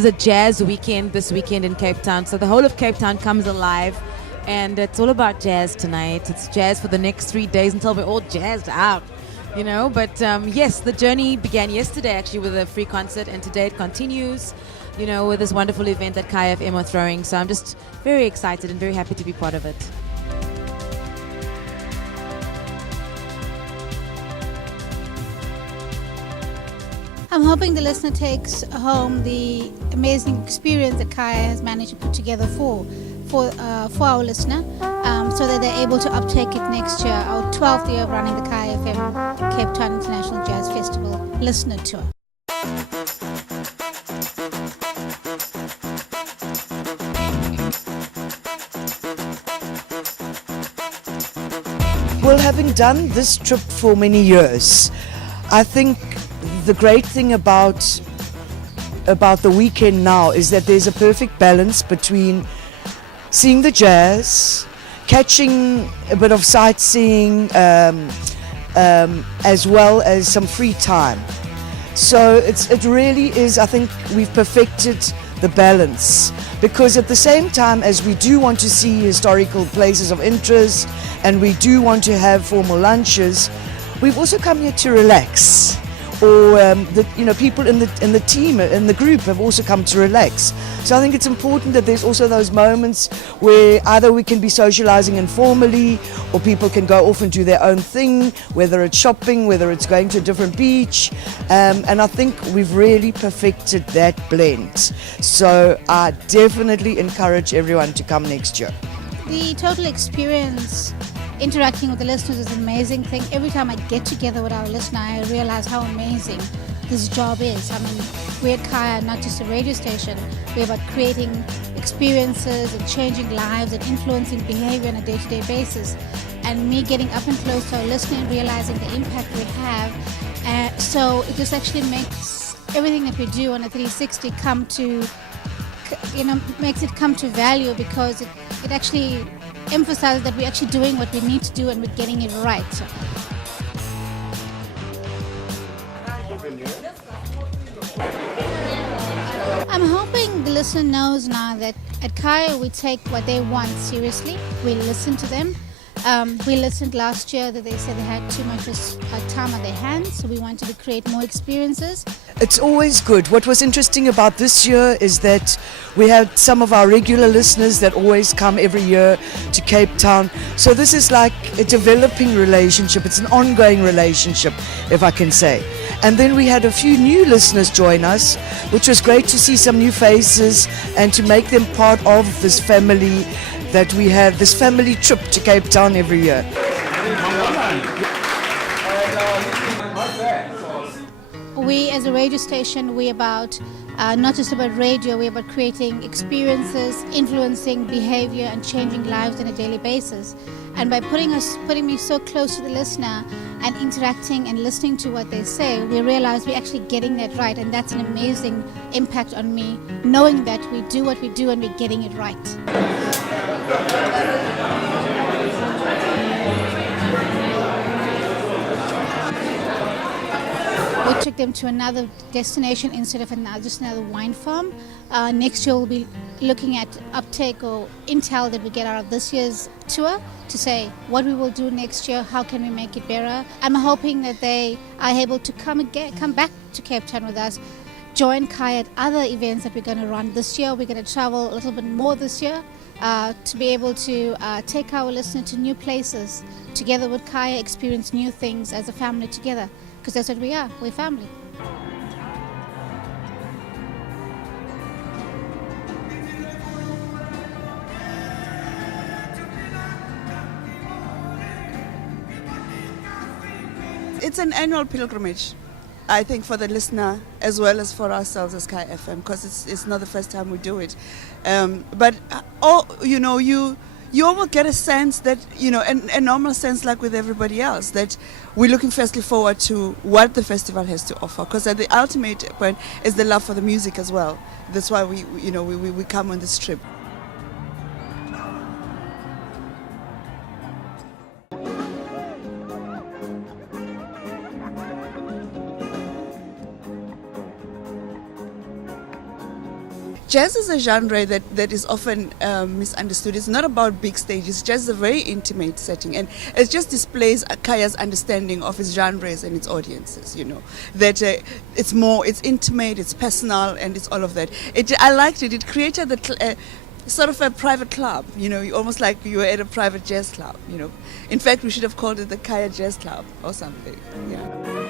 is a jazz weekend this weekend in Cape Town. So the whole of Cape Town comes alive. And it's all about jazz tonight. It's jazz for the next 3 days until we're all jazzed out, you know. But yes, the journey began yesterday actually with a free concert, and today it continues, you know, with this wonderful event that Kai FM are throwing. So I'm just very excited and very happy to be part of it. I'm hoping the listener takes home the amazing experience that Kaya has managed to put together for our listener, so that they're able to uptake it next year, our 12th year of running the Kaya FM Cape Town International Jazz Festival listener tour. Well, having done this trip for many years, I think the great thing about the weekend now is that there's a perfect balance between seeing the jazz, catching a bit of sightseeing, as well as some free time. So it really is, I think we've perfected the balance, because at the same time as we do want to see historical places of interest and we do want to have formal lunches, we've also come here to relax. Or people in the team, in the group, have also come to relax. So I think it's important that there's also those moments where either we can be socializing informally, or people can go off and do their own thing, whether it's shopping, whether it's going to a different beach. And I think we've really perfected that blend. So I definitely encourage everyone to come next year. The total experience interacting with the listeners is an amazing thing. Every time I get together with our listener, I realize how amazing this job is. I mean, we're at Kaya, not just a radio station. We're about creating experiences and changing lives and influencing behavior on a day-to-day basis. And me getting up and close to our listener and realizing the impact we have. So it just actually makes everything that we do on a 360 makes it come to value, because it actually emphasizes that we're actually doing what we need to do and we're getting it right. I'm hoping the listener knows now that at Kaya we take what they want seriously. We listen to them. We listened last year that they said they had too much time on their hands, so we wanted to create more experiences. It's always good. What was interesting about this year is that we had some of our regular listeners that always come every year to Cape Town. So this is like a developing relationship. It's an ongoing relationship, if I can say. And then we had a few new listeners join us, which was great to see some new faces and to make them part of this family that we have, this family trip to Cape Town every year. We as a radio station, we're about not just about radio, we're about creating experiences, influencing behavior and changing lives on a daily basis. And by putting me so close to the listener and interacting and listening to what they say, we realize we're actually getting that right, and that's an amazing impact on me, knowing that we do what we do and we're getting it right. We took them to another destination instead of just another wine farm. Next year we'll be looking at uptake or intel that we get out of this year's tour to say what we will do next year, how can we make it better. I'm hoping that they are able to come back to Cape Town with us, join Kaya at other events that we're going to run this year. We're going to travel a little bit more this year to be able to take our listener to new places, together with Kaya, experience new things as a family together, because that's what we are, we're family. It's an annual pilgrimage, I think, for the listener as well as for ourselves as Kai FM, because it's not the first time we do it. But you almost get a sense that, a normal sense like with everybody else, that we're looking firstly forward to what the festival has to offer, because at the ultimate point is the love for the music as well. That's why we come on this trip. jazz is a genre that is often misunderstood. It's not about big stages. Jazz is a very intimate setting, and it just displays Kaya's understanding of its genres and its audiences. That it's intimate, it's personal, and it's all of that. I liked it. It created sort of a private club. Almost like you were at a private jazz club. In fact, we should have called it the Kaya Jazz Club or something. Yeah.